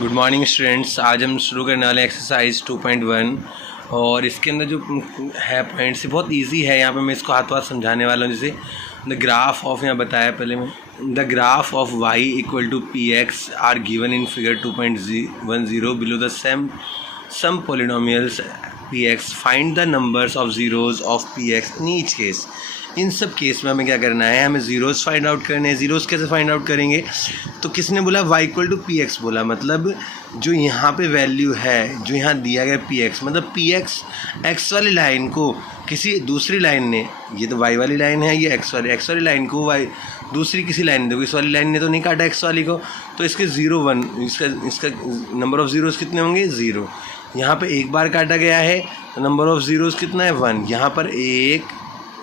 Good morning students. आज हम शुरू करने वाले एक्सरसाइज 2.1 और इसके अंदर जो है पॉइंट्स बहुत इजी है। यहाँ पे मैं इसको हाथ समझाने वाला हूँ। जैसे द ग्राफ ऑफ, यहाँ बताया पहले मैं, the graph of y equal to P X are given in figure 2.10 below the some polynomials P X, find the numbers of zeros of P X in each case. इन सब case में हमें क्या करना है, हमें ज़ीरोज़ फाइंड आउट करने हैं। ज़ीरोज़ कैसे फाइंड आउट करेंगे? तो किसने बोला y equal to P X बोला, मतलब जो यहाँ पे वैल्यू है, जो यहाँ दिया गया पी एक्स, मतलब पी एक्स वाली लाइन को किसी दूसरी लाइन ने, ये तो y वाली लाइन है, ये x वाली लाइन को y दूसरी किसी लाइन ने, देखो इस वाली लाइन ने तो नहीं काटा x वाली को, तो इसके 0 1, इसका नंबर ऑफ़ ज़ीरोज़ कितने होंगे? 0। यहाँ पे एक बार काटा गया है तो नंबर ऑफ़ ज़ीरोज़ कितना है? 1। यहाँ पर 1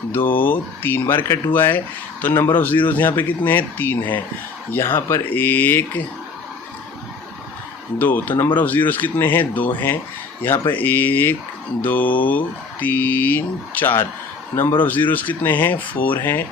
2 3 बार कट हुआ है तो नंबर ऑफ़ ज़ीरोज़ यहाँ पे कितने हैं? 3 हैं। यहाँ पर 1 2 तो नंबर ऑफ़ ज़ीरोज़ कितने हैं? 2 हैं। यहाँ पर 1 2 3 4 नंबर ऑफ़ ज़ीरोज़ कितने हैं? 4 हैं।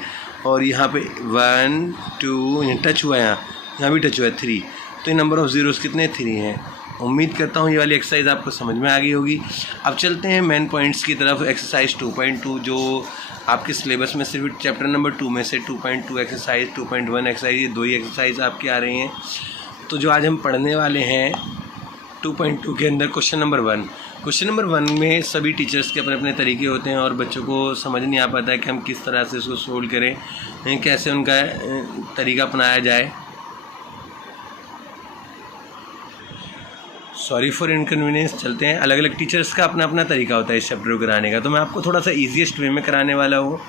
और यहाँ पे 1 2 यहाँ टच हुआ है, यहाँ भी टच हुआ है 3, तो ये नंबर ऑफ़ ज़ीरोज़ कितने? 3 हैं। उम्मीद करता हूँ ये वाली एक्सरसाइज आपको समझ में आ गई होगी। अब चलते हैं मेन पॉइंट्स की तरफ। एक्सरसाइज 2.2 जो आपके सिलेबस में सिर्फ चैप्टर नंबर 2 में से 2.2 एक्सरसाइज, 2.1 एक्सरसाइज, ये 2 ही एक्सरसाइज आपकी आ रही हैं। तो जो आज हम पढ़ने वाले हैं 2.2 के अंदर क्वेश्चन नंबर 1 में सभी टीचर्स के अपने अपने तरीके होते हैं और बच्चों को समझ नहीं आ पाता है कि हम किस तरह से इसको सोल्व करें, कैसे उनका तरीका अपनाया जाए। Sorry for inconvenience. चलते हैं, अलग अलग टीचर्स का अपना अपना तरीका होता है इस चैप्टर को कराने का, तो मैं आपको थोड़ा सा ईजीएस्ट वे में कराने वाला हूँ,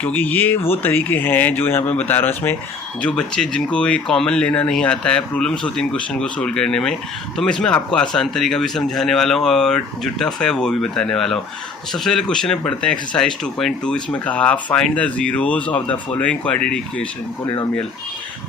क्योंकि ये वो तरीके हैं जो यहाँ पे मैं बता रहा हूँ। इसमें जो बच्चे जिनको ये कॉमन लेना नहीं आता है, प्रॉब्लम्स होती हैं इन क्वेश्चन को सोल्व करने में, तो मैं इसमें आपको आसान तरीका भी समझाने वाला हूँ और जो टफ़ है वो भी बताने वाला हूँ। तो सबसे पहले क्वेश्चन में पढ़ते हैं एक्सरसाइज 2.2। इसमें कहा find the zeros of the following quadratic equation polynomial.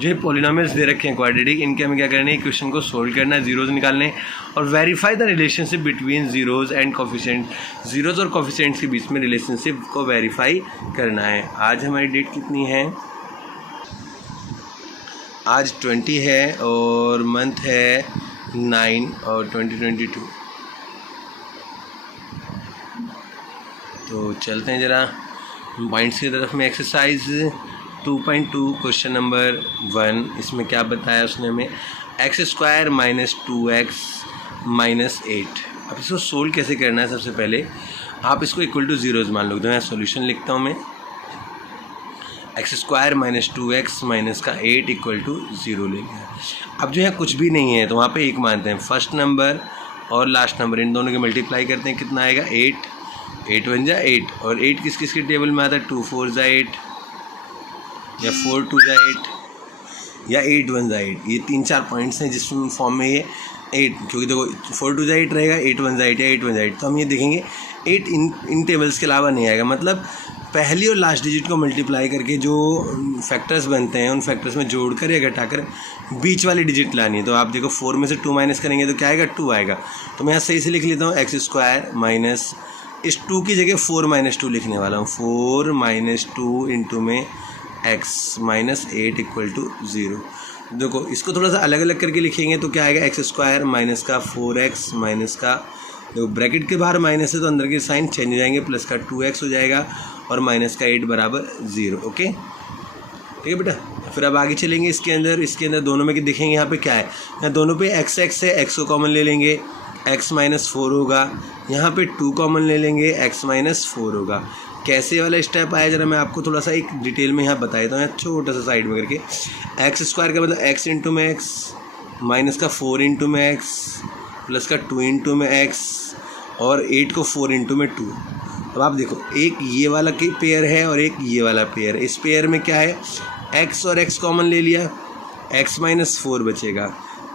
जो है पोलिनोमियल्स दे रखे हैं क्वाड्रेटिक, इनके हमें क्या करना है, इक्वेशन को सोल्व करना है, ज़ीरोज़ निकालने और verify the relationship between zeros and coefficient. Zeros और कोफिशिएंट्स के बीच में रिलेशनशिप को वेरीफाई करना है। आज हमारी डेट कितनी है? आज 20 है और मंथ है 9 और 2022। तो चलते हैं ज़रा पॉइंट्स की तरफ में। एक्सरसाइज 2.2 क्वेश्चन नंबर 1, इसमें क्या बताया उसने हमें, x² माइनस 2x माइनस 8। अब इसको सोल्व कैसे करना है? सबसे पहले आप इसको इक्वल टू ज़ीरोज़ मान लो। तो मैं सॉल्यूशन लिखता हूँ मैं, x² माइनस 2x माइनस का 8 इक्वल टू 0 ले लिया। अब जो है कुछ भी नहीं है तो वहाँ पे 1 मानते हैं। फर्स्ट नंबर और लास्ट नंबर इन दोनों के मल्टीप्लाई करते हैं, कितना आएगा? 8 1 जा 8, और 8 किस किस के टेबल में आता है? 2 4 जा 8 या 4 2 जा 8 या 8 1 जा 8। ये 3-4 पॉइंट्स हैं जिस फॉर्म में ये 8, क्योंकि देखो 4 2 जा 8 रहेगा, 8 1 जा 8 या 8 1 जा 8, तो हम ये देखेंगे 8 इन टेबल्स के अलावा नहीं आएगा। मतलब पहली और लास्ट डिजिट को मल्टीप्लाई करके जो फैक्टर्स बनते हैं उन फैक्टर्स में जोड़कर या घटाकर बीच वाली डिजिट लानी है। तो आप देखो 4 में से 2 माइनस करेंगे तो क्या आएगा? 2 आएगा। तो मैं यहाँ सही से लिख लेता हूँ x² माइनस, इस 2 की जगह 4 माइनस 2 लिखने वाला हूँ। 4 माइनस 2 इंटू में x माइनस 8 इक्वल टू 0। देखो इसको थोड़ा सा अलग अलग करके लिखेंगे तो क्या आएगा? x² माइनस का 4x माइनस का, देखो ब्रैकेट के बाहर माइनस है तो अंदर के साइन चेंज हो जाएंगे, प्लस का 2x हो जाएगा और माइनस का 8 बराबर 0। ओके, ठीक है बेटा। फिर अब आगे चलेंगे इसके अंदर दोनों में देखेंगे यहाँ पे क्या है। यहाँ दोनों पे x है, x को कॉमन ले लेंगे, x माइनस 4 होगा। यहाँ पे 2 कॉमन ले लेंगे, x माइनस 4 होगा। कैसे वाला स्टेप आया जरा मैं आपको थोड़ा सा एक डिटेल में यहाँ बता देता हूँ, छोटा सा साइड में करके। x² का मतलब x इंटू में x माइनस का 4 इंटू में x प्लस का 2 इंटू में x और 8 को 4 इंटू में 2। अब आप देखो एक ये वाला के पेयर है और एक ये वाला पेयर है। इस पेयर में क्या है? x और x कॉमन ले लिया, x माइनस 4 बचेगा।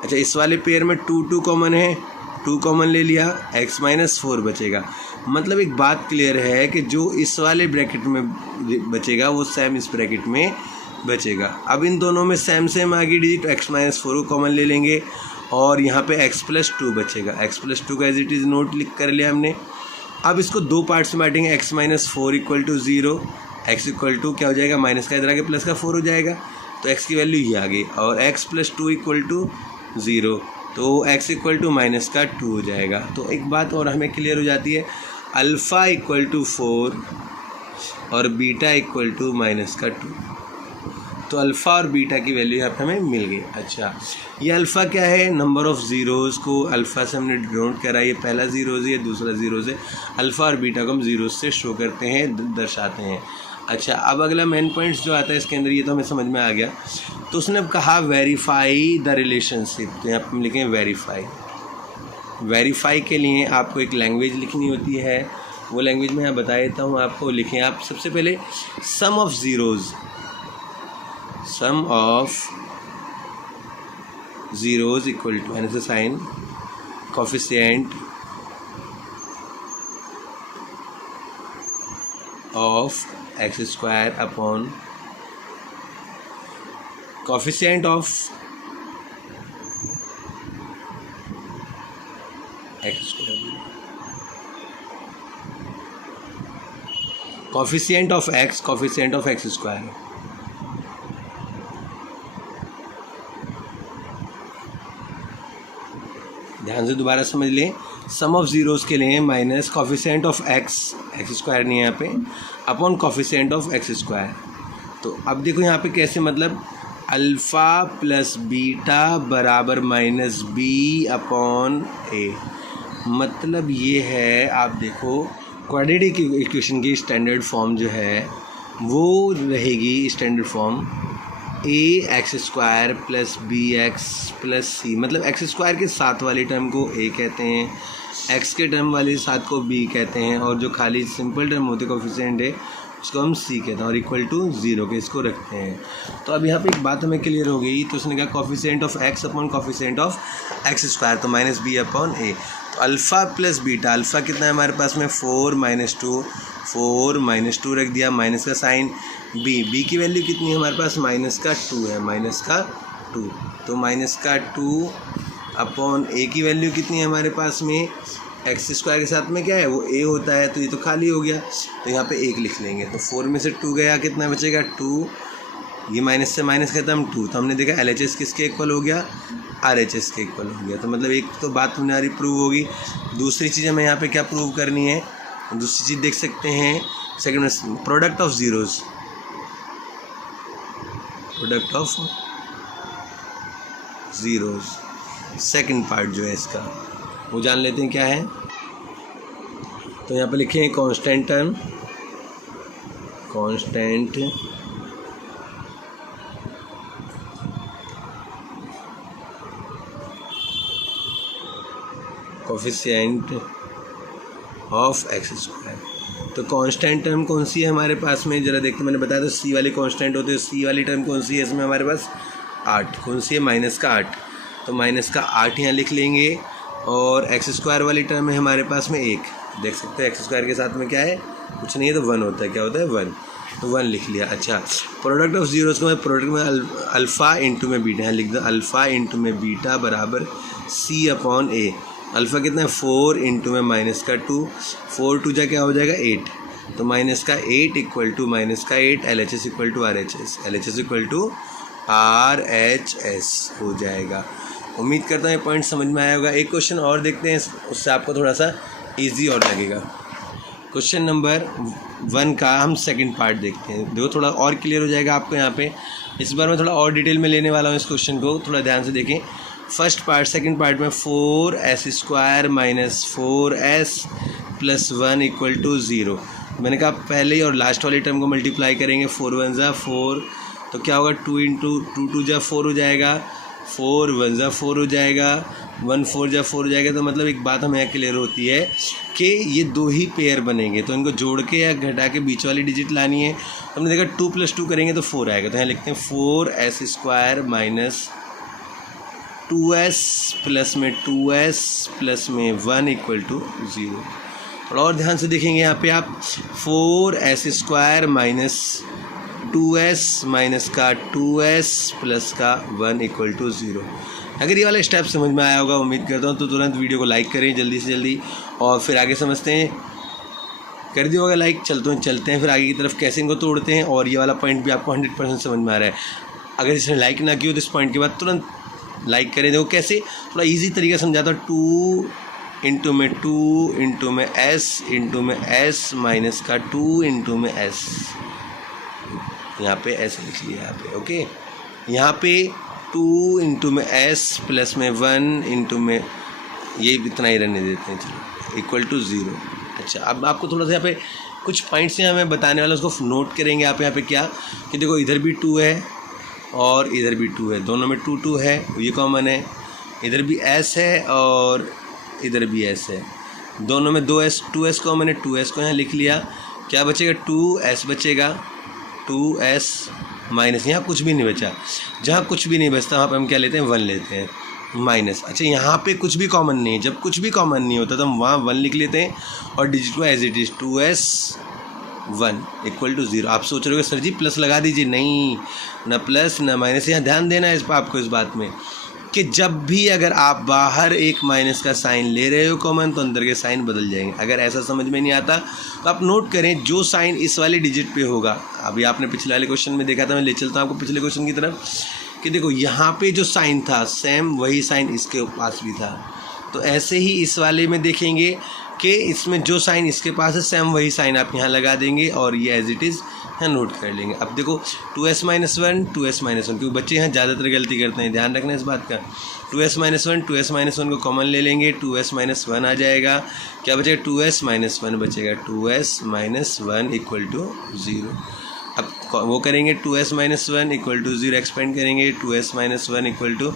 अच्छा, इस वाले पेयर में 2 कॉमन है, 2 कॉमन ले लिया, x माइनस 4 बचेगा। मतलब एक बात क्लियर है कि जो इस वाले ब्रैकेट में बचेगा वो सेम इस ब्रैकेट में बचेगा। अब इन दोनों में सेम आगे डिजिट x माइनस 4 को कॉमन ले लेंगे और यहाँ पे x प्लस 2 बचेगा। x प्लस 2 का एज इट इज़ नोट लिख कर लिया हमने। अब इसको 2 पार्ट्स में बांटेंगे, x minus 4 equal to 0, x equal to क्या हो जाएगा? माइनस का इधर आगे प्लस का 4 हो जाएगा, तो x की वैल्यू ये आ गई, और x प्लस 2 इक्वल टू 0, तो x इक्वल टू माइनस का 2 हो जाएगा। तो एक बात और हमें क्लियर हो जाती है, अल्फ़ा इक्वल टू 4 और बीटा इक्वल टू माइनस का 2। तो अल्फ़ा और बीटा की वैल्यू यहाँ पे हमें मिल गई। अच्छा, ये अल्फ़ा क्या है, नंबर ऑफ़ ज़ीरोज़ को अल्फ़ा से हमने डिनोट करा, ये पहला ज़ीरोज़ है, दूसरा ज़ीरोज़ है। अल्फ़ा और बीटा को हम ज़ीरोज़ से शो करते हैं, दर्शाते हैं। अच्छा, अब अगला मेन पॉइंट्स जो आता है इसके अंदर, ये तो हमें समझ में आ गया। तो उसने अब कहा वेरीफाई द रिलेशनशिप, तो यहाँ पर हम लिखें वेरीफाई। वेरीफाई के लिए आपको एक लैंग्वेज लिखनी होती है, वो लैंग्वेज मैं यहाँ बता देता हूँ आपको। लिखें आप सबसे पहले sum of zeros, sum of zeros equal to एन से sign coefficient of X square upon coefficient of X square, coefficient of X square. ध्यान से दोबारा समझ लें, सम ऑफ ज़ीरोज़ के लिए minus coefficient of X square नहीं है यहाँ पे, upon coefficient of X square. तो अब देखो यहाँ पे कैसे, मतलब अल्फ़ा प्लस बीटा बराबर माइनस बी अपॉन ए। मतलब ये है, आप देखो क्वाड्रेटिक इक्वेशन की स्टैंडर्ड फॉर्म जो है वो रहेगी standard form A X square plus B X plus C. मतलब एक्स स्क्वायर के साथ वाली टर्म को ए कहते हैं, एक्स के टर्म वाले साथ को बी कहते हैं, और जो खाली सिंपल टर्म होते कोफिशिएंट है उसको हम सी कहते हैं, और इक्वल टू 0 के इसको रखते हैं। तो अब यहाँ पे एक बात हमें क्लियर हो गई। तो उसने कहा coefficient of x upon coefficient of X square, तो माइनस बी अपॉन ए। तो अल्फ़ा प्लस बीटा, अल्फ़ा कितना है हमारे पास में 4 माइनस 2, 4 माइनस 2 रख दिया, माइनस का साइन, बी की वैल्यू कितनी है हमारे पास, माइनस का 2 है, माइनस का 2। तो माइनस का 2 अपॉन ए की वैल्यू कितनी है हमारे पास में, एक्स स्क्वायर के साथ में क्या है वो ए होता है, तो ये तो खाली हो गया, तो यहाँ पे 1 लिख लेंगे। तो 4 में से 2 गया, कितना बचेगा 2, ये माइनस से माइनस खत्म 2। तो हमने देखा LHS किसके इक्वल हो गया, RHS के इक्वल हो गया। तो मतलब एक तो बात हमारी प्रूव होगी। दूसरी चीज़ हमें यहाँ पे क्या प्रूव करनी है, दूसरी चीज़ देख सकते हैं सेकंड में, product of zeros, product of zeros second part जो है इसका वो जान लेते हैं क्या है। तो यहाँ पे लिखें constant term, constant coefficient of X square. तो कांस्टेंट टर्म कौन सी है हमारे पास में, ज़रा देखते, मैंने बताया था सी वाले कांस्टेंट होते हैं। सी वाली टर्म कौन सी है इसमें हमारे पास, 8। कौन सी है, माइनस का 8। तो माइनस का 8 यहाँ लिख लेंगे। और एक्स स्क्वायर वाली टर्म है हमारे पास में 1, देख सकते हैं एक्स स्क्वायर के साथ में क्या है, कुछ नहीं है, तो 1 होता है, क्या होता है 1, तो 1 लिख लिया। अच्छा, प्रोडक्ट ऑफ ज़ीरोज़ को मैं प्रोडक्ट में अल्फ़ा इंटू में बीटा, यहाँ लिख दो अल्फ़ा इंटू में बीटा बराबर सी अपॉन ए। अल्फ़ा कितना है 4 इंटू में माइनस का 2, 4 2 जा क्या हो जाएगा 8, तो माइनस का 8 इक्वल टू माइनस का 8, LHS equal to RHS, LHS equal to RHS हो जाएगा। उम्मीद करता हूँ ये पॉइंट समझ में आया होगा। एक क्वेश्चन और देखते हैं, उससे आपको थोड़ा सा इजी और लगेगा। क्वेश्चन नंबर 1 का हम सेकंड पार्ट देखते हैं, देखो थोड़ा और क्लियर हो जाएगा आपको यहाँ पे। इस बार मैं थोड़ा और डिटेल में लेने वाला हूँ इस क्वेश्चन को, थोड़ा ध्यान से देखें। फर्स्ट पार्ट, सेकंड पार्ट में 4s square minus 4s plus 1 equal to 0। मैंने कहा पहले ही और लास्ट वाली टर्म को मल्टीप्लाई करेंगे, 4 1 जा 4, तो क्या होगा 2 इंटू 2 2 जा 4 हो जाएगा, 4 1 जा 4 हो जाएगा, 1 4 जा 4 हो जाएगा। तो मतलब एक बात हमें यहाँ क्लियर होती है कि ये 2 ही पेयर बनेंगे, तो इनको जोड़ के या घटा के बीच वाली डिजिट लानी है। तो हमने देखा 2 + 2 करेंगे तो 4 आएगा, तो यहाँ लिखते हैं 4s square minus 2s plus में 2s प्लस में 1 इक्वल टू 0। थोड़ा और ध्यान से देखेंगे यहाँ पे आप, 4s square minus 2s minus का 2s प्लस का 1 इक्वल टू 0। अगर ये वाला स्टेप समझ में आया होगा, उम्मीद करता हूँ, तो तुरंत वीडियो को लाइक करें जल्दी से जल्दी, और फिर आगे समझते हैं। कर दिया होगा लाइक, चलते हैं फिर आगे की तरफ कैसे इनको तोड़ते हैं। और ये वाला पॉइंट भी आपको 100% समझ में आ रहा है। अगर इसने लाइक ना किया तो इस पॉइंट के बाद तुरंत लाइक करें। देखो कैसे थोड़ा इजी तरीका समझाता हूँ। 2 इंटू में एस इंटू में एस माइनस का 2 इंटू में एस, यहाँ पे एस लिख लिया यहाँ पे। ओके, यहाँ पे 2 इंटू में एस प्लस में 1 इंटू में, ये इतना ही रहने देते हैं, चलो, इक्वल टू 0। अच्छा, अब आपको थोड़ा सा यहाँ पे कुछ पॉइंट्स हैं मैं बताने वाला, उसको नोट करेंगे आप यहाँ पे क्या कि देखो इधर भी 2 है और इधर भी 2 है, दोनों में 2 2 है, ये कॉमन है। इधर भी s है और इधर भी s है, दोनों में 2s कॉमन है, 2s को यहाँ लिख लिया। क्या बचेगा? 2s बचेगा, 2s माइनस, यहाँ कुछ भी नहीं बचा, जहाँ कुछ भी नहीं बचता वहाँ पे हम क्या लेते हैं? 1 लेते हैं माइनस। अच्छा, यहाँ पे कुछ भी कॉमन नहीं है, जब कुछ भी कॉमन नहीं होता तो हम वहाँ 1 लिख लेते हैं और डिजिट को as it is 2s 1 equal to 0। आप सोच रहे हो सर जी प्लस लगा दीजिए, नहीं, ना प्लस ना माइनस। यहाँ ध्यान देना है आपको इस बात में कि जब भी अगर आप बाहर एक माइनस का साइन ले रहे हो कॉमन, तो अंदर के साइन बदल जाएंगे। अगर ऐसा समझ में नहीं आता तो आप नोट करें, जो साइन इस वाले डिजिट पे होगा, अभी आपने पिछले वाले क्वेश्चन में देखा था, मैं ले चलता हूँ आपको पिछले क्वेश्चन की तरफ, कि देखो यहाँ पे जो साइन था सेम वही साइन इसके पास भी था। तो ऐसे ही इस वाले में देखेंगे कि इसमें जो साइन इसके पास है सेम वही साइन आप यहाँ लगा देंगे और ये एज इट इज़ यहाँ नोट कर लेंगे। अब देखो 2s माइनस 1 क्योंकि बच्चे यहाँ ज़्यादातर गलती करते हैं, ध्यान रखना इस बात का। 2s माइनस 1 को कॉमन ले लेंगे, 2s माइनस 1 आ जाएगा। क्या बचेगा? 2s माइनस 1 बचेगा, 2s माइनस 1 इक्वल टू 0। अब वो करेंगे 2s minus 1 equal to 0, expand करेंगे 2s माइनस 1 इक्वल टू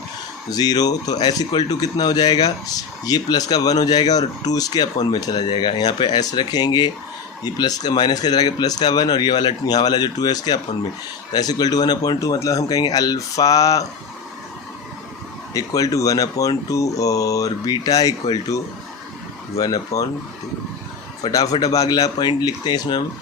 0, तो s इक्वल टू कितना हो जाएगा? ये प्लस का 1 हो जाएगा और 2 इसके अपॉन में चला जाएगा। यहाँ पे s रखेंगे, ये प्लस का माइनस का जाएगा प्लस का 1 और ये वाला यहाँ वाला जो 2 है इसके अपॉन में, तो s इक्वल टू 1/2, मतलब हम कहेंगे अल्फ़ा इक्वल टू 1/2 और बीटा इक्वल टू 1/2। फटाफट अब अगला पॉइंट लिखते हैं इसमें हम।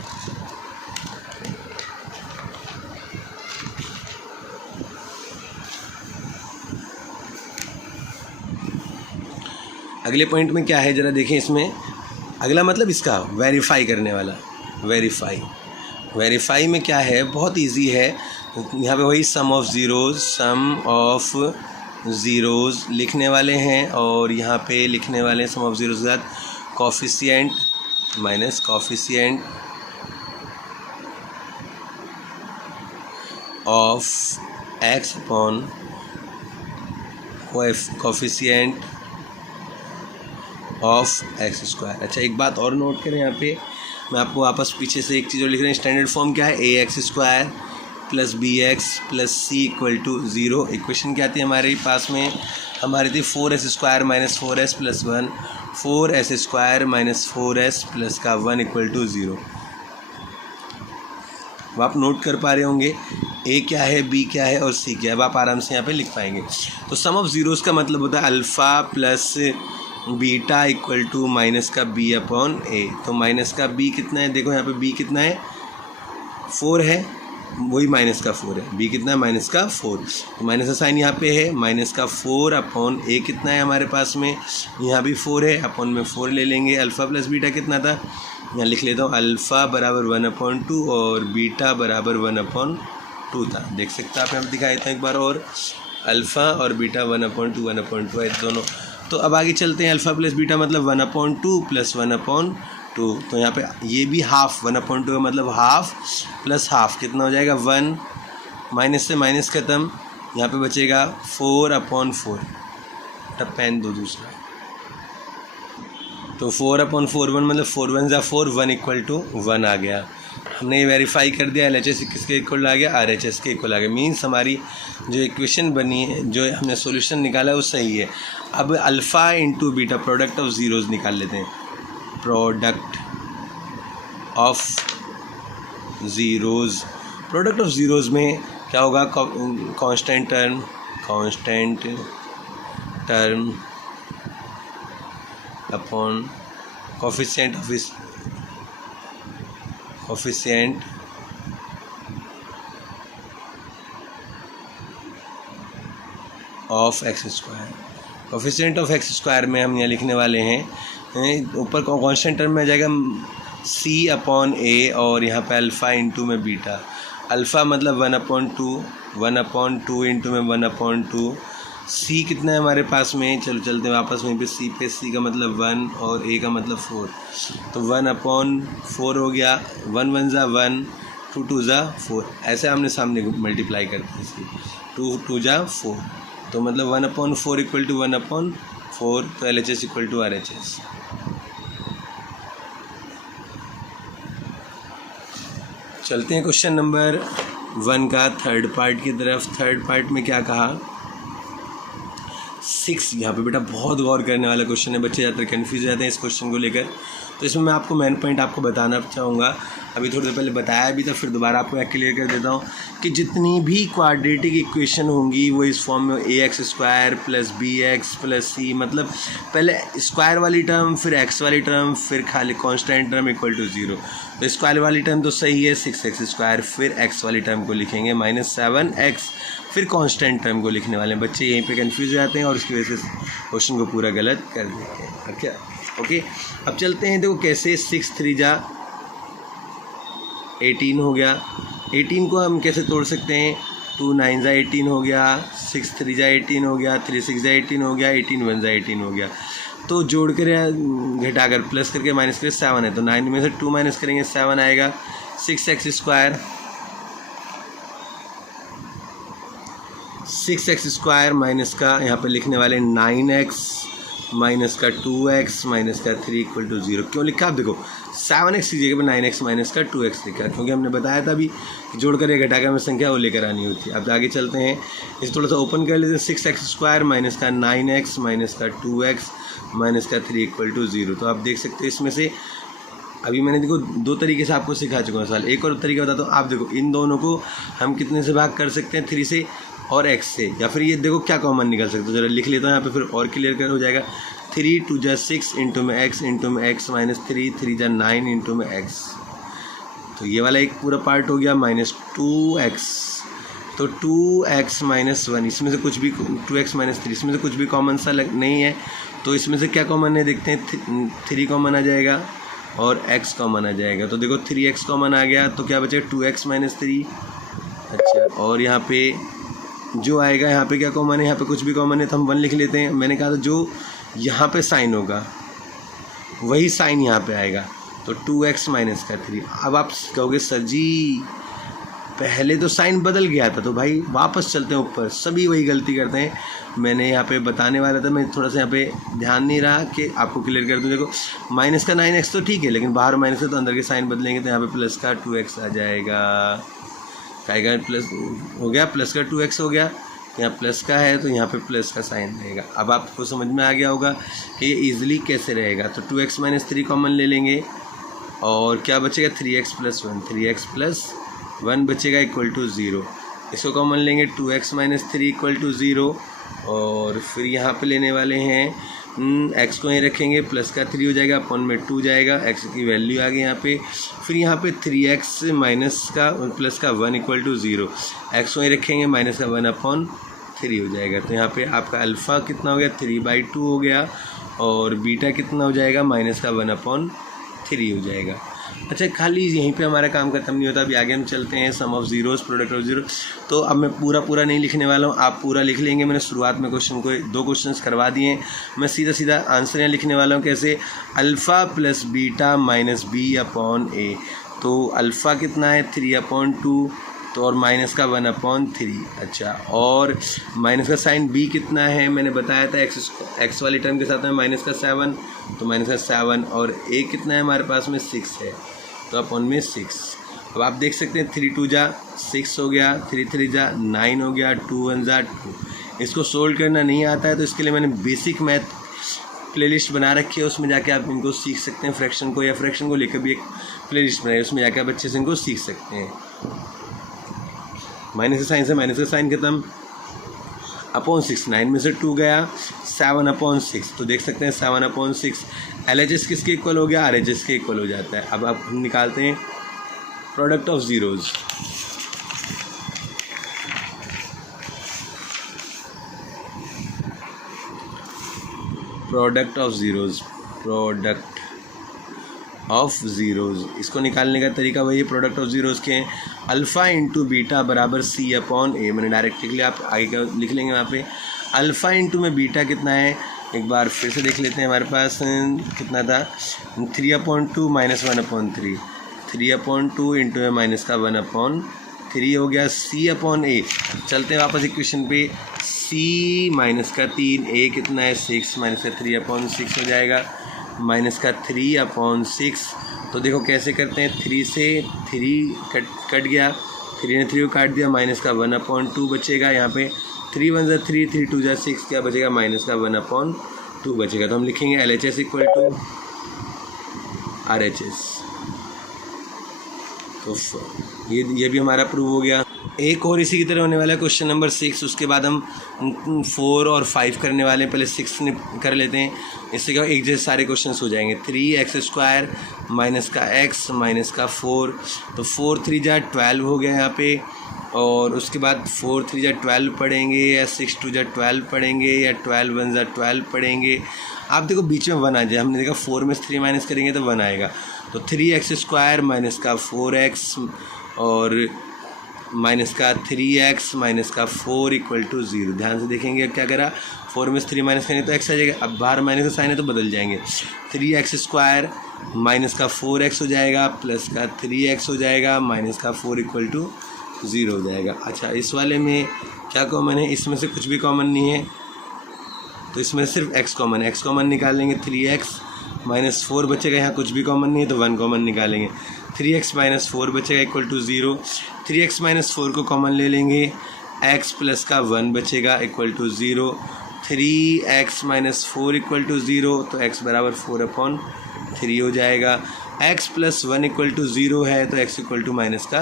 अगले पॉइंट में क्या है ज़रा देखें इसमें। अगला मतलब इसका वेरीफाई करने वाला, वेरीफाई में क्या है? बहुत इजी है। यहाँ पे वही सम ऑफ ज़ीरोज़ लिखने वाले हैं और यहाँ पे लिखने वाले हैं सम ऑफ ज़ीरोज़ के साथ coefficient minus coefficient of x upon coefficient of X square. अच्छा, एक बात और नोट करें यहाँ पे, मैं आपको वापस पीछे से एक चीज़ और लिख रहा हूँ। स्टैंडर्ड फॉर्म क्या है? ax square plus bx plus c equal to 0। Equation क्या आती है हमारे पास में? हमारी थी 4s square minus 4s plus 1, 4s square minus 4s plus का 1 इक्वल टू 0। अब आप नोट कर पा रहे होंगे a क्या है, b क्या है और c क्या है, अब आप आराम से यहाँ पे लिख पाएंगे। तो सम ऑफ ज़ीरोज़ का मतलब होता है alpha plus beta equal to minus का b अपॉन a। तो माइनस का b कितना है? देखो यहाँ पे b कितना है? 4 है, वही माइनस का 4 है। b कितना है? माइनस का 4। तो माइनस का साइन यहाँ पे है, माइनस का 4 अपॉन a कितना है हमारे पास में? यहाँ भी 4 है, अपॉन में 4 ले लेंगे। अल्फ़ा प्लस बीटा कितना था? यहाँ लिख लेता हूँ, अल्फ़ा बराबर 1/2 और बीटा बराबर 1/2 था। देख सकते हैं आप, यहाँ पर दिखा देता हूँ एक बार और, अल्फ़ा और बीटा 1/2 है दोनों। तो अब आगे चलते हैं। अल्फ़ा प्लस बीटा मतलब 1/2 प्लस 1/2। तो यहाँ पे ये भी हाफ, 1/2 का मतलब हाफ प्लस हाफ कितना हो जाएगा? 1। माइनस से माइनस ख़त्म, यहाँ पे बचेगा 4/4। तब पेन दो दूसरा, तो 4/4 1 मतलब 4 1 ज़ा 4, 1 इक्वल टू 1 आ गया। हमने ये वेरीफाई कर दिया, LHS किसके इक्वल आ गया? RHS के इक्वल आ गया। मीन्स हमारी जो इक्वेशन बनी है, जो हमने सॉल्यूशन निकाला है वो सही है। अब alpha into beta product of zeros निकाल लेते हैं। प्रोडक्ट ऑफ ज़ीरोज़ में क्या होगा? Constant term upon coefficient of X square. Coefficient of X square में हम यहाँ लिखने वाले हैं, ऊपर कांस्टेंट टर्म में आ जाएगा c अपॉन a और यहाँ पे अल्फ़ा इंटू में बीटा। अल्फ़ा मतलब 1/2 इंटू में 1/2 सी कितना है हमारे पास में, चलो चलते हैं वापस वहीं पे सी पे। सी का मतलब 1 और ए का मतलब 4, तो 1/4 हो गया। 1 1 ज़ा 1, 2 2 ज़ा 4, ऐसे हमने सामने मल्टीप्लाई करते हैं इसकी। 2 2 ज़ा 4, तो मतलब 1/4 इक्वल टू 1/4, तो LHS इक्वल टू RHS। चलते हैं क्वेश्चन नंबर 1 का थर्ड पार्ट की तरफ। थर्ड पार्ट में क्या कहा, 6। यहाँ पे बेटा बहुत गौर करने वाला क्वेश्चन है, बच्चे ज़्यादातर कन्फ्यूज हो जाते हैं इस क्वेश्चन को लेकर। तो इसमें मैं आपको मेन पॉइंट आपको बताना चाहूँगा, अभी थोड़ी देर पहले बताया भी था, फिर दोबारा आपको क्लियर कर देता हूँ कि जितनी भी क्वाड्रेटिक इक्वेशन होंगी वो इस फॉर्म में AX² + BX + C, मतलब पहले स्क्वायर वाली टर्म, फिर एक्स वाली टर्म, फिर खाली कॉन्स्टेंट टर्म इक्वल टू 0। तो स्क्वायर वाली टर्म तो सही है 6x², फिर एक्स वाली टर्म को लिखेंगे -7x, फिर कांस्टेंट टर्म को लिखने वाले हैं। बच्चे यहीं पे कंफ्यूज हो जाते हैं और उसकी वजह से क्वेश्चन को पूरा गलत कर देते हैं। क्या ओके, अब चलते हैं। देखो कैसे, 6 3 ज़ा 18 हो गया। 18 को हम कैसे तोड़ सकते हैं, 2 9 ज़ा 18 हो गया, 6 3 ज़ा 18 हो गया, 3 6 ज़ा 18 हो गया, 18 1 ज़ा 18 हो गया। तो जोड़ कर घटाकर प्लस करके माइनस करके 7 है, तो 9 में से 2 माइनस करेंगे 7 आएगा। 6x² 6x² माइनस का यहाँ पे लिखने वाले 9x माइनस का 2x माइनस का 3 इक्वल टू 0। क्यों लिखा, आप देखो 7x की जगह पर 9x माइनस का 2x लिखा, क्योंकि हमने बताया था अभी जोड़कर या घटाकर हमें संख्या वो लेकर आनी होती है। अब आगे चलते हैं, इसे थोड़ा सा ओपन कर लेते हैं। 6x² माइनस का 9x माइनस का 2x माइनस का 3 इक्वल टू 0। तो आप देख सकते हैं इसमें से, अभी मैंने देखो 2 तरीके से आपको सिखा चुका हूँ सवाल। एक और तरीका बताता हूँ, आप देखो इन दोनों को हम कितने से भाग कर सकते हैं, 3 से और x से, या फिर ये देखो क्या कॉमन निकल सकते हो, जरा लिख लेता हूँ यहाँ पे, फिर और क्लियर कर हो जाएगा। 3 2 ज़ा 6 इंटू में x इंटू में x माइनस 3 3 ज़ा 9 इंटू में x। तो ये वाला एक पूरा पार्ट हो गया -2x, तो 2x माइनस 1, इसमें से कुछ भी 2x माइनस 3, इसमें से कुछ भी कॉमन सा नहीं है, तो इसमें से क्या कॉमन है देखते हैं। 3 कॉमन आ जाएगा और x कॉमन आ जाएगा। तो देखो 3x कॉमन आ गया, तो क्या बचेगा 2x माइनस 3। अच्छा, और यहाँ पे जो आएगा, यहाँ पे क्या कॉमन है, यहाँ पे कुछ भी कॉमन है तो हम 1 लिख लेते हैं। मैंने कहा था जो यहाँ पे साइन होगा वही साइन यहाँ पे आएगा, तो 2x माइनस का 3। अब आप कहोगे सर जी पहले तो साइन बदल गया था, तो भाई वापस चलते हैं ऊपर, सभी वही गलती करते हैं। मैंने यहाँ पे बताने वाला था, मैं थोड़ा सा यहाँ पे ध्यान नहीं रहा कि आपको क्लियर कर दूँ। देखो माइनस का 9x तो ठीक है, लेकिन बाहर माइनस है तो अंदर के साइन बदलेंगे, तो यहाँ पे प्लस का 2x आ जाएगा। आएगा प्लस हो गया, प्लस का 2x हो गया, यहाँ प्लस का है तो यहाँ पे प्लस का साइन रहेगा। अब आपको समझ में आ गया होगा कि ये ईजिली कैसे रहेगा। तो 2x माइनस 3 कॉमन ले लेंगे और क्या बचेगा, 3x प्लस 1, 3x प्लस 1 बचेगा इक्वल टू 0। इसको कॉमन लेंगे, 2x माइनस 3 इक्वल टू 0, और फिर यहाँ पे लेने वाले हैं x को यहीं रखेंगे, प्लस का 3 हो जाएगा, अपॉन में 2 जाएगा, x की वैल्यू आ गई यहाँ पे। फिर यहाँ पे 3x माइनस का प्लस का 1 इक्वल टू 0, x को यहीं रखेंगे, माइनस का 1/3 हो जाएगा। तो यहाँ पे आपका अल्फ़ा कितना हो गया, 3/2 हो गया, और बीटा कितना हो जाएगा, माइनस का 1/3 हो जाएगा। अच्छा, खाली यहीं पे हमारा काम खत्म नहीं होता, अभी आगे हम चलते हैं sum of zeros, product of zero. तो अब मैं पूरा नहीं लिखने वाला हूँ, आप पूरा लिख लेंगे। मैंने शुरुआत में क्वेश्चन को 2 क्वेश्चंस करवा दिए हैं, मैं सीधा आंसर यहाँ लिखने वाला हूँ। कैसे, alpha plus beta minus b/a। तो अल्फ़ा कितना है, 3/2, तो और माइनस का 1/3। अच्छा, और माइनस का साइन b कितना है, मैंने बताया था x वाली टर्म के साथ में माइनस का 7, तो माइनस का 7, और a कितना है हमारे पास में 6 है, तो अपॉन में 6। अब आप देख सकते हैं 3 2 ज़ा 6 हो गया, 3 3 ज़ा 9 हो गया, 2 1 ज़ा 2। इसको सोल्व करना नहीं आता है तो इसके लिए मैंने बेसिक मैथ प्लेलिस्ट बना रखी है, उसमें जाके आप इनको सीख सकते हैं। फ्रैक्शन को या फ्रैक्शन को लेकर भी एक प्लेलिस्ट बनाई है, उसमें जाके आप अच्छे से इनको सीख सकते हैं। माइनस का साइन से माइनस का साइन खत्म, अपॉन 6, 9 में से 2 गया, 7/6। तो देख सकते हैं 7/6 LHS किसके इक्वल हो गया, RHS के इक्वल हो जाता है। अब आप निकालते हैं product of zeros. Product of zeros, इसको निकालने का तरीका वही है। प्रोडक्ट ऑफ ज़ीरोज़ के अल्फ़ा इंटू बीटा बराबर c/a। मैंने डायरेक्ट लिख लिया, आप आगे का लिख लेंगे वहाँ पे। अल्फ़ा इंटू में बीटा कितना है, एक बार फिर से देख लेते हैं। हमारे पास कितना था, 3/2 माइनस 1/3, 3/2 इंटू में माइनस का 1/3 हो गया C/A। चलते हैं वापस इक्वेशन पे, C माइनस का 3, A कितना है 6, माइनस का 3/6 हो जाएगा, माइनस का 3/6। तो देखो कैसे करते हैं, 3 से 3 कट गया, 3 ने 3 को काट दिया, माइनस का 1/2 बचेगा। यहाँ पे 3 1 ज़ा 3, 3 2 ज़ा 6, क्या बचेगा, माइनस का 1/2 बचेगा। तो हम लिखेंगे LHS इक्वल टू RHS। तो ये भी हमारा प्रूव हो गया। एक और इसी की तरह होने वाला है क्वेश्चन नंबर 6, उसके बाद हम 4 और 5 करने वाले हैं। पहले 6 कर लेते हैं, इससे क्या एक जैसे सारे क्वेश्चंस हो जाएंगे। 3x² माइनस का x माइनस का 4, तो 4 3 जा 12 हो गया यहाँ पे, और उसके बाद 4 3 जा 12 पढ़ेंगे, या 6 2 जा 12 पढ़ेंगे, या 12 1 जा 12 पढ़ेंगे। आप देखो बीच में 1 आ जाए, हमने देखा 4 में से 3 माइनस करेंगे तो 1 आएगा। तो 3x² माइनस का 4x और माइनस का 3x माइनस का 4 इक्वल टू 0। ध्यान से देखेंगे अब क्या करा, 4 में से 3 माइनस करेंगे तो x आ जाएगा। अब बाहर माइनस का साइन है तो बदल जाएंगे, 3x² माइनस का 4x हो जाएगा, प्लस का 3x हो जाएगा, माइनस का 4 इक्वल टू 0 हो जाएगा। अच्छा, इस वाले में क्या कॉमन है, इसमें से कुछ भी कॉमन नहीं है, तो इसमें सिर्फ x कॉमन है। x कॉमन निकालेंगे, 3x माइनस 4 बचेगा, यहाँ कुछ भी कॉमन नहीं है तो 1 कॉमन निकालेंगे, 3x माइनस 4 बचेगा इक्वल टू 0। 3x माइनस 4 को कॉमन ले लेंगे, x प्लस का 1 बचेगा equal to 0। 3x minus 4 equal to 0, तो x बराबर 4/3 हो जाएगा। x प्लस 1 इक्वल टू 0 है, तो x इक्वल टू माइनस का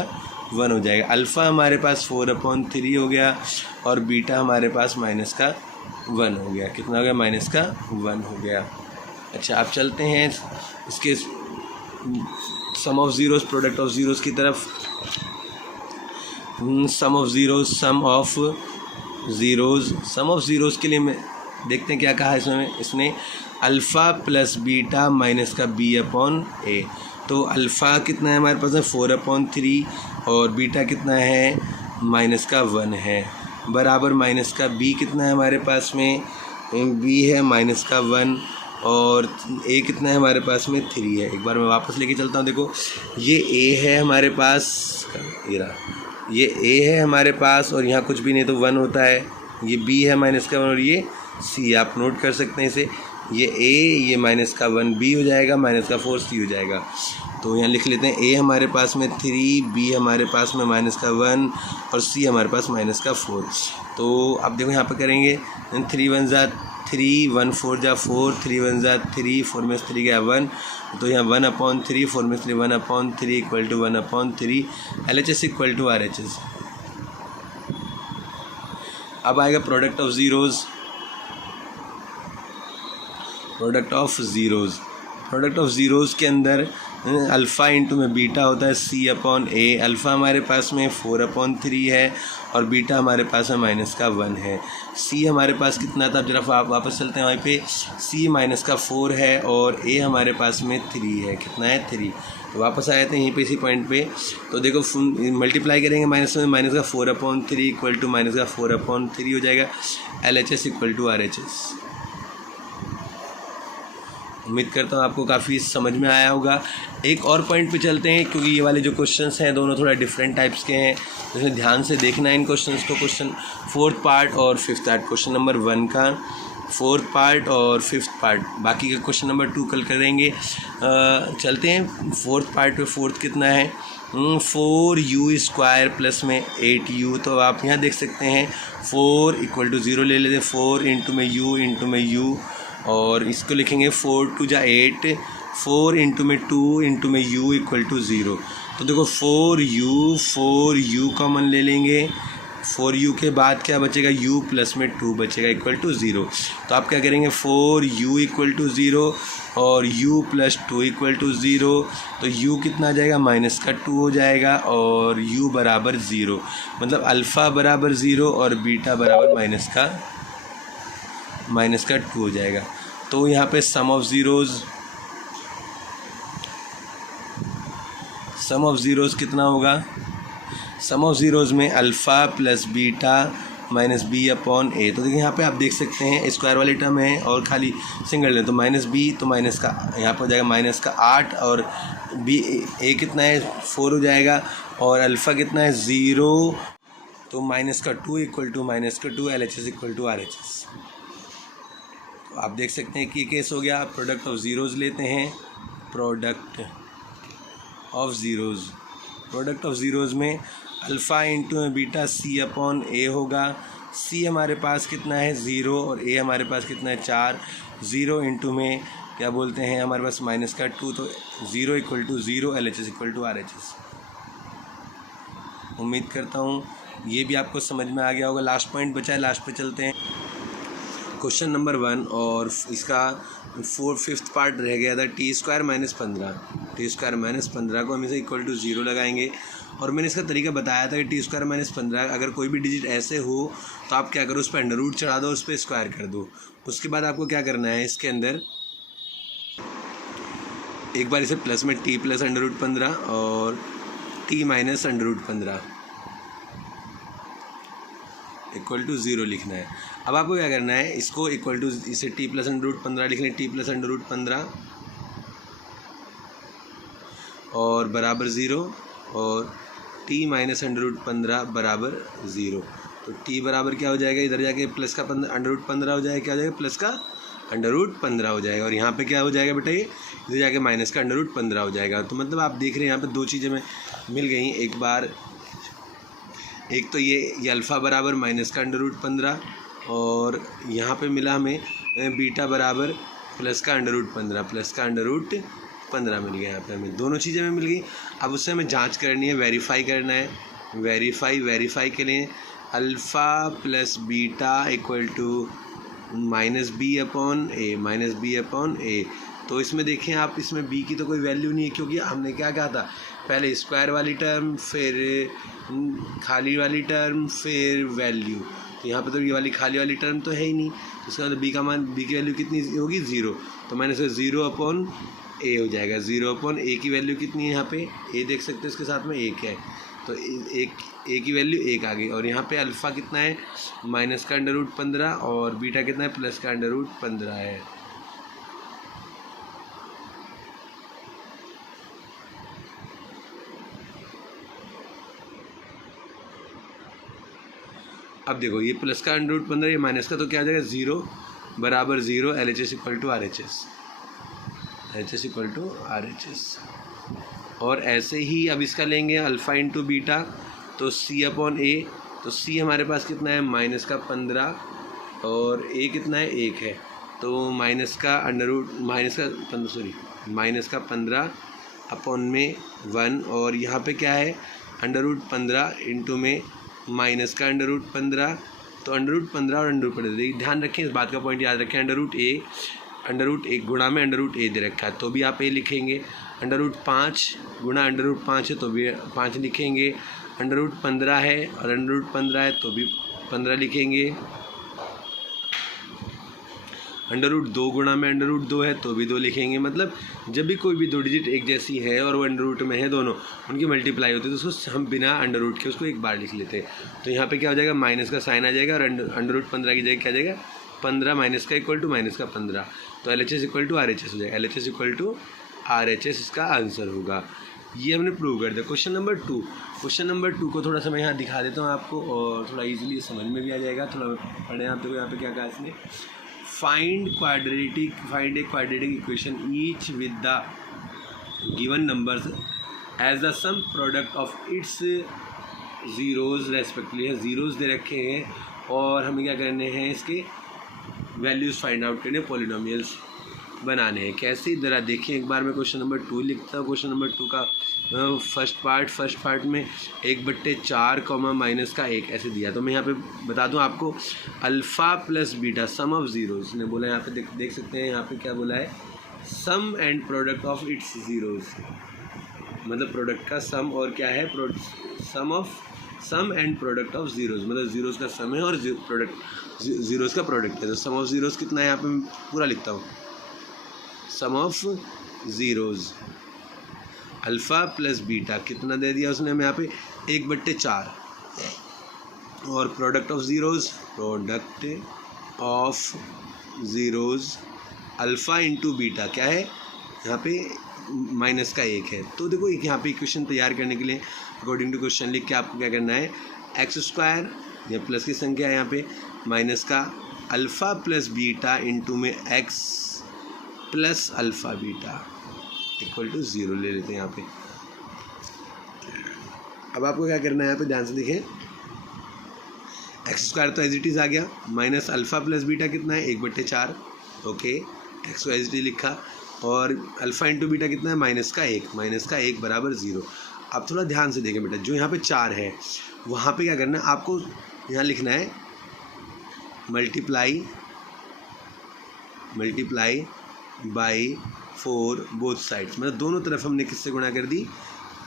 1 हो जाएगा। अल्फ़ा हमारे पास 4/3 हो गया, और बीटा हमारे पास माइनस का 1 हो गया। कितना हो गया, माइनस का 1 हो गया। अच्छा, आप चलते हैं इसके sum of zeros, product of zeros की तरफ। सम ऑफ ज़ीरोज़ के लिए मैं देखते हैं क्या कहा है इसने अल्फ़ा प्लस बीटा माइनस का B/A। तो अल्फ़ा कितना है हमारे पास है 4/3, और बीटा कितना है माइनस का 1 है, बराबर माइनस का B कितना है हमारे पास में, B है माइनस का 1, और A कितना है हमारे पास में 3 है। एक बार मैं वापस लेके चलता हूँ। देखो ये A है हमारे पास, ये A है हमारे पास, और यहाँ कुछ भी नहीं तो 1 होता है। ये B है माइनस का 1, और ये C, आप नोट कर सकते हैं इसे, ये A, ये माइनस का 1 B हो जाएगा, माइनस का 4 C हो जाएगा। तो यहाँ लिख लेते हैं A हमारे पास में 3, B हमारे पास में माइनस का 1, और C हमारे पास माइनस का 4। तो अब देखो यहाँ पर करेंगे 3 1 ज़ा 3, 1 4 ज़ा 4, 3 1 ज़ा 3, 4 में से 3 गया 1, तो यहाँ 1/3, 4 में से 3 1/3 equal to 1/3। LHS equal to RHS। अब आएगा product of zeros. Product of zeros के अंदर अल्फ़ा इंटू में बीटा होता है C/A। अल्फ़ा हमारे पास में 4/3 है, और बीटा हमारे पास में माइनस का 1 है। C हमारे पास कितना था, अब जरा वापस चलते हैं वहीं पे। C माइनस का 4 है, और A हमारे पास में 3 है। कितना है 3। तो वापस आए थे यहीं पे इसी पॉइंट पे। तो देखो मल्टीप्लाई करेंगे माइनस में, माइनस का 4/3 इक्वल टू माइनस का 4/3 हो जाएगा। LHS equal to RHS। उम्मीद करता हूँ आपको काफ़ी समझ में आया होगा। एक और पॉइंट पे चलते हैं, क्योंकि ये वाले जो क्वेश्चंस हैं दोनों थोड़ा डिफरेंट टाइप्स के हैं, इसमें ध्यान से देखना है इन क्वेश्चंस को। क्वेश्चन 4th पार्ट और 5th पार्ट, क्वेश्चन नंबर 1 का 4th पार्ट और 5th पार्ट, बाकी का क्वेश्चन नंबर 2 कल करेंगे। चलते हैं 4th पार्ट पे। 4th कितना है, 4u² प्लस में 8u। तो आप यहाँ देख सकते हैं 4 इक्वल टू 0 ले लेते हैं, 4 इंटू में u, और इसको लिखेंगे 4 2 जा 8, 4 इंटू में u इक्वल टू 0। तो देखो 4u कॉमन ले लेंगे, 4u के बाद क्या बचेगा, u प्लस में 2 बचेगा इक्वल टू 0। तो आप क्या करेंगे 4u इक्वल टू 0 और u प्लस 2 इक्वल टू 0। तो u कितना आ जाएगा, माइनस का 2 हो जाएगा, और u बराबर 0, मतलब अल्फ़ा बराबर 0 और बीटा बराबर माइनस का 2 हो जाएगा। तो यहाँ पे सम ऑफ ज़ीरोज़ कितना होगा, सम ऑफ ज़ीरोज़ में alpha plus beta minus B upon A. तो देखिए यहाँ पे आप देख सकते हैं स्क्वायर वाली टर्म है और खाली सिंगल है, तो माइनस बी, तो माइनस का यहाँ पर हो जाएगा माइनस का 8 और बी ए कितना है 4 हो जाएगा और अल्फ़ा कितना है 0, तो माइनस का 2 इक्वल टू माइनस का 2 LHS इक्वल टू RHS। तो आप देख सकते हैं कि ये केस हो गया। प्रोडक्ट ऑफ ज़ीरोज़ लेते हैं, प्रोडक्ट ऑफ ज़ीरोज़ में alpha into beta C upon A होगा। C हमारे पास कितना है 0 और A हमारे पास कितना है 4। 0 इंटू में क्या बोलते हैं हमारे पास माइनस का 2, तो 0 equal to 0 LHS equal to RHS। उम्मीद करता हूँ ये भी आपको समझ में आ गया होगा। लास्ट पॉइंट बचा है, लास्ट पे चलते हैं। क्वेश्चन नंबर 1 और इसका 5th पार्ट रह गया था। टी स्क्वायर माइनस 15 को हम इसे इक्वल टू 0 लगाएंगे और मैंने इसका तरीका बताया था कि टी स्क्वायर माइनस 15 अगर कोई भी डिजिट ऐसे हो तो आप क्या करो, उस पर अंडर रूट चढ़ा दो, उस पर स्क्वायर कर दो। उसके बाद आपको क्या करना है, इसके अंदर एक बार इसे प्लस में टी प्लस अंडर रूट 15 और T minus under root 15 equal to 0 लिखना है। अब आपको क्या करना है, इसको इक्वल टू इसे टी प्लस अंडर रूट 15 लिखना है, टी प्लस अंडर रूट 15 और बराबर 0 और टी माइनस अंडर रूट 15 बराबर 0। तो टी बराबर क्या हो जाएगा, इधर जाके प्लस का अंडर रूट 15 हो जाएगा, क्या हो जाएगा प्लस का अंडर रूट 15 हो जाएगा और यहाँ पे क्या हो जाएगा बेटा, ये इधर जाके माइनस का अंडर रूट 15 हो जाएगा। तो मतलब आप देख रहे हैं यहाँ पे दो चीज़ें में मिल गई एक बार। एक तो ये अल्फ़ा बराबर माइनस का अंडर रूट 15 और यहाँ पे मिला हमें बीटा बराबर प्लस का अंडर रूट 15 मिल गया। यहाँ पे हमें दोनों चीज़ें में मिल गई। अब उससे हमें जांच करनी है, वेरीफाई करना है। वेरीफाई के लिए alpha plus beta equal to minus B upon A. तो इसमें देखें आप, इसमें बी की तो कोई वैल्यू नहीं है क्योंकि हमने क्या कहा था, पहले स्क्वायर वाली टर्म, फिर खाली वाली टर्म, फिर वैल्यू। तो यहाँ पे तो ये वाली खाली वाली टर्म तो है ही नहीं, तो इसका मतलब बी की वैल्यू कितनी होगी 0। तो मैंने इसे 0 अपॉन ए हो जाएगा। 0 अपॉन ए की वैल्यू कितनी है, यहाँ पे ए देख सकते हैं, इसके साथ में 1 है, तो ए की वैल्यू 1 आ गई। और यहाँ पे अल्फ़ा कितना है माइनस का अंडर रूट 15 और बीटा कितना है प्लस का अंडर रूट 15 है। अब देखो ये प्लस का अंडर रूट 15, ये माइनस का, तो क्या आ जाएगा 0 बराबर 0 LHS इक्वल टू RHS। और ऐसे ही अब इसका लेंगे अल्फ़ा इंटू बीटा, तो C अपॉन ए। तो C हमारे पास कितना है माइनस का 15 और A कितना है 1 है, तो माइनस का 15 अपॉन में 1 और यहाँ पे क्या है अंडर रूट 15 इंटू में माइनस का अंडर रूट 15। तो अंडर रूट 15 और अंडर रूट 15 ध्यान रखें, इस बात का पॉइंट याद रखें। अंडर रूट 1 गुणा में अंडर रूट ए दे रखा है तो भी आप ए लिखेंगे। अंडर रूट 5 गुणा अंडर रूट 5 है तो भी 5 लिखेंगे। अंडर रूट 15 है और अंडर रूट 15 है तो भी 15 लिखेंगे। अंडर रूट 2 गुणा में अंडर रूट 2 है तो भी 2 लिखेंगे। मतलब जब भी कोई भी दो डिजिट एक जैसी है और वो अंडर रूट में है दोनों, उनकी मल्टीप्लाई होती है तो उसको हम बिना अंडर रूट के उसको एक बार लिख लेते हैं। तो यहाँ पे क्या हो जाएगा, माइनस का साइन आ जाएगा और अंडर रूट 15 की जगह क्या आ जाएगा 15 माइनस का इक्वल टू माइनस का 15, तो LHS इक्वल टू RHS हो जाएगा। LHS इक्वल टू RHS इसका आंसर होगा। ये हमने प्रूव कर दिया। क्वेश्चन नंबर 2 को थोड़ा सा मैं यहाँ दिखा देता हूँ आपको और थोड़ा ईजिली समझ में भी आ जाएगा। थोड़ा पढ़ें आप, देखो यहाँ पे क्या कहा इसने, find a quadratic equation each with the given numbers as the sum product of its zeros respectively है। ज़ीरोज़ दे रखे हैं और हमें क्या करने हैं, इसके वैल्यूज़ फाइंड आउट करने, पॉलिनोमियल्स बनाने हैं। कैसे, ज़रा देखिए एक बार मैं क्वेश्चन नंबर 2 लिखता हूँ। क्वेश्चन नंबर 2 का फर्स्ट पार्ट में 1/4 माइनस का 1 ऐसे दिया। तो मैं यहाँ पे बता दूँ आपको, alpha plus beta some of zeros ने बोला। यहाँ पे देख सकते हैं, यहाँ पे क्या बोला है, sum and product of its zeros, मतलब प्रोडक्ट का सम और क्या है sum and product of zeros, मतलब ज़ीरोज़ का सम है और ज़ीरोज़ का प्रोडक्ट है। तो सम ऑफ ज़ीरोज़ कितना है, यहाँ पे मैं पूरा लिखता हूँ, sum of zeros alpha plus beta कितना दे दिया उसने हमें यहाँ पे 1/4। और product of zeros alpha into beta क्या है यहाँ पे माइनस का 1 है। तो देखो यहाँ पे इक्वेशन तैयार करने के लिए अकॉर्डिंग टू क्वेश्चन लिख के आपको क्या करना है, एक्स स्क्वायर या प्लस की संख्या है यहाँ पे माइनस का अल्फ़ा प्लस बीटा इंटू में X plus alpha beta equal to 0 ले लेते हैं यहाँ पे। अब आपको क्या करना है यहाँ पे ध्यान से देखें, एक्स स्क्वायर तो एज इट इज़ आ गया माइनस अल्फ़ा प्लस बीटा कितना है 1/4 ओके, एक्स को एज इट इज लिखा और अल्फ़ा इंटू बीटा कितना है माइनस का 1 बराबर 0। अब थोड़ा ध्यान से देखें बेटा, जो यहाँ पे 4 है वहाँ पे क्या करना है आपको, यहाँ लिखना है मल्टीप्लाई बाई 4 बोथ साइड्स, मतलब दोनों तरफ हमने किससे गुणा कर दी,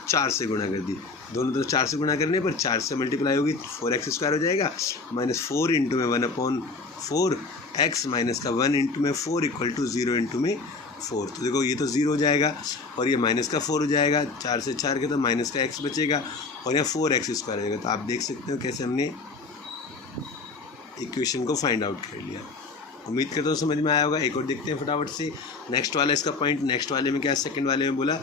4 से गुणा कर दी। दोनों तरफ 4 से गुणा करने पर 4 से मल्टीप्लाई होगी 4x स्क्वायर हो जाएगा माइनस 4 इंटू में 1/4 x माइनस का 1 इंटू में 4 इक्वल टू 0 इंटू में 4। तो देखो ये तो 0 हो जाएगा और ये माइनस का 4 हो जाएगा, 4 से 4 के तो माइनस का x बचेगा और यहाँ 4x स्क्वायर हो जाएगा। तो आप देख सकते हो कैसे हमने इक्वेशन को फाइंड आउट कर लिया। उम्मीद करता हूँ समझ में आया होगा। एक और देखते हैं फटाफट से नेक्स्ट वाला इसका पॉइंट। नेक्स्ट वाले में क्या है, सेकंड वाले में बोला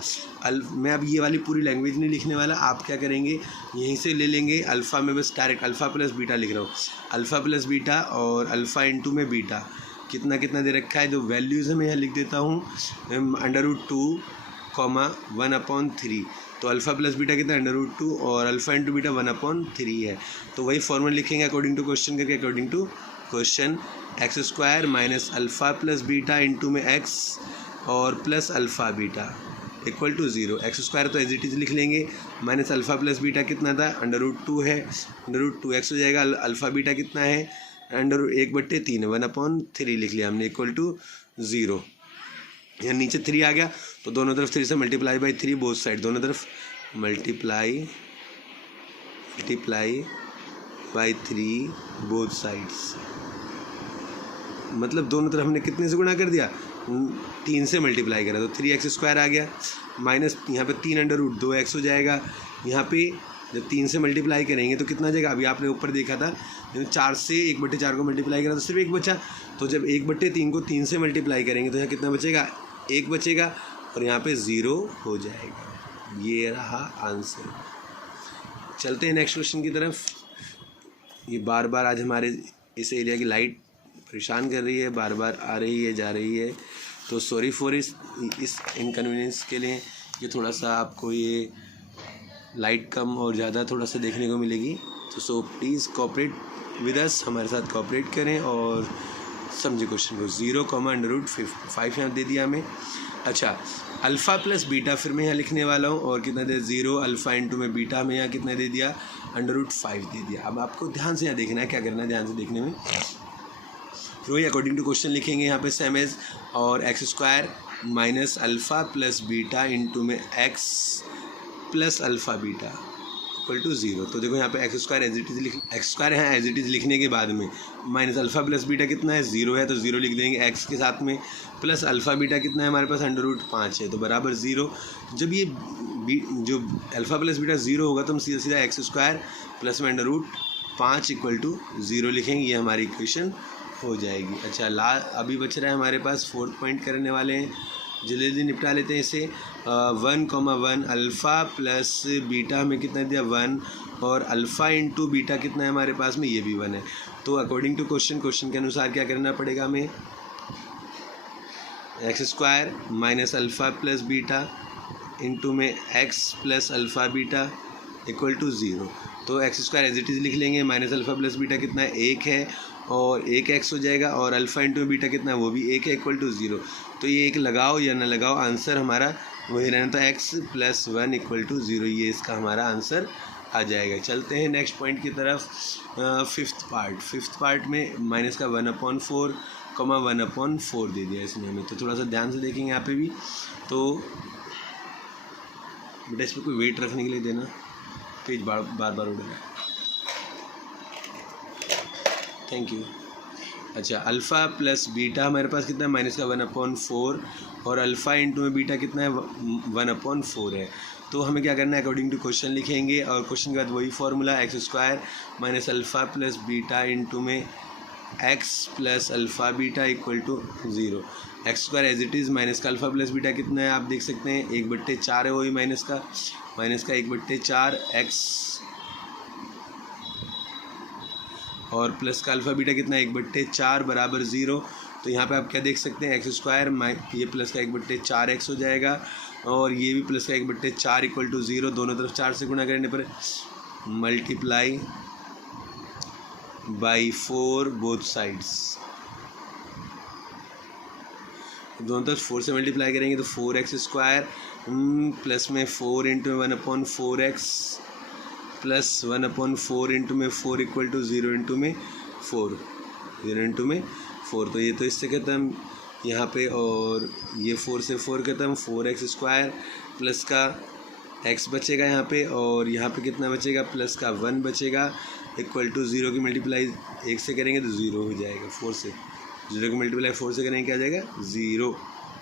मैं अब ये वाली पूरी लैंग्वेज नहीं लिखने वाला, आप क्या करेंगे यहीं से ले लेंगे अल्फ़ा में, बस डायरेक्ट अल्फ़ा प्लस बीटा लिख रहा हूँ, अल्फ़ा प्लस बीटा और अल्फ़ा इंटू में बीटा कितना कितना दे रखा है, जो वैल्यूज़ है मैं यहाँ लिख देता हूँ √2, 1/3। तो अल्फ़ा प्लस बीटा कितना √2 और अल्फ़ा इंटू बीटा 1/3 है। तो वही फॉर्मूला लिखेंगे अकॉर्डिंग टू क्वेश्चन करके, according to question X square minus alpha plus beta into में एक्स और plus alpha beta equal to 0। X square तो एज इट इज़ लिख लेंगे, माइनस अल्फ़ा प्लस बीटा कितना था √2 है, √2x हो जाएगा, अल्फ़ा बीटा कितना है 1/3 1/3 लिख लिया हमने इक्वल टू 0। यहाँ नीचे 3 आ गया तो दोनों तरफ 3 से मल्टीप्लाई बाई 3 बोथ साइड, दोनों तरफ मल्टीप्लाई बाई 3 बोथ साइड्स, मतलब दोनों तरफ हमने कितने से गुणा कर दिया 3 से मल्टीप्लाई करा तो 3x स्क्वायर आ गया, माइनस यहाँ पे 3√2x हो जाएगा। यहाँ पे जब 3 से मल्टीप्लाई करेंगे तो कितना आ जाएगा, अभी आपने ऊपर देखा था 4 से 1/4 को मल्टीप्लाई करा तो सिर्फ 1 बचा, तो जब 1/3 को 3 से मल्टीप्लाई करेंगे तो यहाँ कितना बचेगा 1 बचेगा और यहाँ पे 0 हो जाएगा। ये रहा आंसर। चलते हैं नेक्स्ट क्वेश्चन की तरफ। ये बार बार आज हमारे इस एरिया की लाइट परेशान कर रही है, बार बार आ रही है जा रही है, तो सॉरी फॉर इस इनकन्वीनियंस के लिए। ये थोड़ा सा आपको ये लाइट कम और ज़्यादा थोड़ा सा देखने को मिलेगी, तो so please cooperate with us, हमारे साथ कोऑपरेट करें और समझे क्वेश्चन को। 0, यहाँ दे दिया हमें। अच्छा, अल्फ़ा प्लस बीटा फिर मैं यहाँ लिखने वाला हूँ और कितना दे 0 अल्फ़ा इंटू में बीटा में यहाँ कितना दे दिया √5 दे दिया। अब आपको ध्यान से यहाँ देखना है, क्या करना है ध्यान से देखने में, फिर वही अकॉर्डिंग टू क्वेश्चन लिखेंगे यहाँ पे सेम एज, और X square minus alpha plus beta into में X plus alpha beta equal to 0। तो देखो यहाँ पे X square as it is X square है एज इट इज़ लिखने के बाद में माइनस अल्फ़ा प्लस बीटा कितना है 0 है तो 0 लिख देंगे एक्स के साथ में, प्लस अल्फ़ा बीटा कितना है हमारे पास √5 है तो बराबर 0। जब ये जो अल्फ़ा प्लस बीटा 0 होगा तो हम सीधा सीधा एक्स स्क्वायर प्लस में √5 इक्वल टू 0 लिखेंगे, ये हमारी इक्वेशन हो जाएगी। अच्छा, अभी बच रहा है हमारे पास 4th पॉइंट करने वाले हैं, जल्दी जल्दी निपटा लेते हैं इसे। 1, अल्फ़ा प्लस बीटा में कितना दिया 1 और अल्फ़ा इंटू बीटा कितना है हमारे पास में, ये भी 1 है। तो अकॉर्डिंग टू क्वेश्चन के अनुसार क्या करना पड़ेगा हमें, X square minus alpha plus beta into में X plus alpha beta equal to 0। तो X square as it is लिख लेंगे, माइनस अल्फ़ा प्लस बीटा कितना है 1 है और 1x हो जाएगा और अल्फ़ा इंटू बीटा कितना है वो भी 1 है इक्वल टू 0। तो ये एक लगाओ या ना लगाओ आंसर हमारा वही रहना था, x + 1 इक्वल टू 0, ये इसका हमारा आंसर आ जाएगा। चलते हैं नेक्स्ट पॉइंट की तरफ। 5th पार्ट में माइनस का 1/4, 1/4 दे दिया इसने हमें, तो थोड़ा सा ध्यान से देखेंगे यहाँ पे भी। तो बेटा इस पर कोई वेट रखने के लिए देना, पेज बार बार उड़ेगा। Thank you. अच्छा, अल्फ़ा प्लस बीटा हमारे पास कितना है माइनस का 1/4 और अल्फ़ा इंटू में बीटा कितना है 1/4 है। तो हमें क्या करना है, अकॉर्डिंग टू क्वेश्चन लिखेंगे और क्वेश्चन के बाद वही formula X square minus alpha plus beta into में X plus alpha beta equal to 0। X square as it is minus का अल्फ़ा प्लस बीटा कितना है आप देख सकते हैं 1/4 है, वही माइनस का 1/4 एक्स और प्लस का अल्फ़ा बीटा कितना है 1/4 बराबर 0। तो यहाँ पे आप क्या देख सकते हैं, एक्स स्क्वायर ये प्लस का 1/4 एक्स हो जाएगा और ये भी प्लस का 1/4 इक्वल टू 0। दोनों तरफ 4 से गुणा करने पर मल्टीप्लाई बाई 4 बोथ साइड्स। दोनों तरफ 4 से मल्टीप्लाई करेंगे तो 4x स्क्वायर प्लस में 4 इंटू 1/4x प्लस 1/4 इंटू में 4 इक्वल टू 0 इंटू में 4 तो ये तो इससे ख़त्म यहाँ पे, और ये 4 से 4 ख़त्म, 4x स्क्वायर प्लस का x बचेगा यहाँ पे और यहाँ पे कितना बचेगा प्लस का 1 बचेगा इक्वल टू 0 की मल्टीप्लाई 1 से करेंगे तो 0 हो जाएगा। 4 से 0 की मल्टीप्लाई 4 से करेंगे क्या आ जाएगा 0।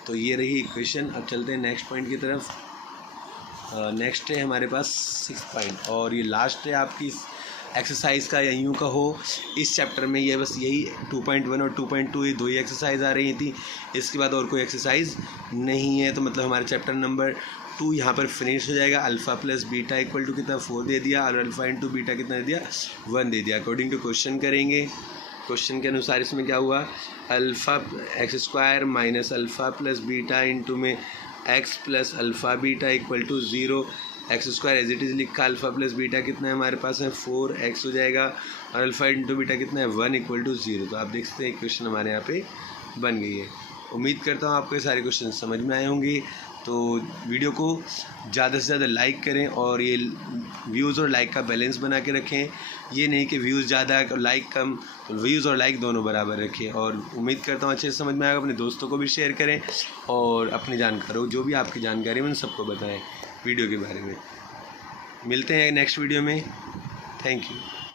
तो ये रही इक्वेशन। अब चलते हैं नेक्स्ट पॉइंट की तरफ। नेक्स्ट है हमारे पास 6 पॉइंट और ये लास्ट है आपकी एक्सरसाइज का या यूँ का हो इस चैप्टर में। ये बस यही 2.1 और 2.2 ये दो ही एक्सरसाइज आ रही थी, इसके बाद और कोई एक्सरसाइज नहीं है। तो मतलब हमारे चैप्टर नंबर 2 यहाँ पर फिनिश हो जाएगा। Alpha plus beta equal to कितना 4 दे दिया और अल्फ़ा इंटू बीटा कितना दे दिया 1 दे दिया। अकॉर्डिंग टू क्वेश्चन करेंगे, क्वेश्चन के अनुसार इसमें क्या हुआ, alpha X square minus alpha plus beta into में X plus alpha beta equal to 0। X square as it is लिखा, अल्फ़ा प्लस बीटा कितना है हमारे पास है 4x हो जाएगा और अल्फ़ा इंटू बीटा कितना है 1 इक्वल टू 0। तो आप देख सकते हैं क्वेश्चन हमारे यहाँ पे बन गई है। उम्मीद करता हूँ आपको ये सारे क्वेश्चन समझ में आए होंगे। तो वीडियो को ज़्यादा से ज़्यादा लाइक करें और ये व्यूज़ और लाइक का बैलेंस बना के रखें। ये नहीं कि व्यूज़ ज़्यादा और लाइक कम, व्यूज़ और लाइक दोनों बराबर रखें। और उम्मीद करता हूँ अच्छे से समझ में आएगा। अपने दोस्तों को भी शेयर करें और अपनी जानकारों जो भी आपकी जानकारी है उन सबको बताएं वीडियो के बारे में। मिलते हैं नेक्स्ट वीडियो में। Thank you.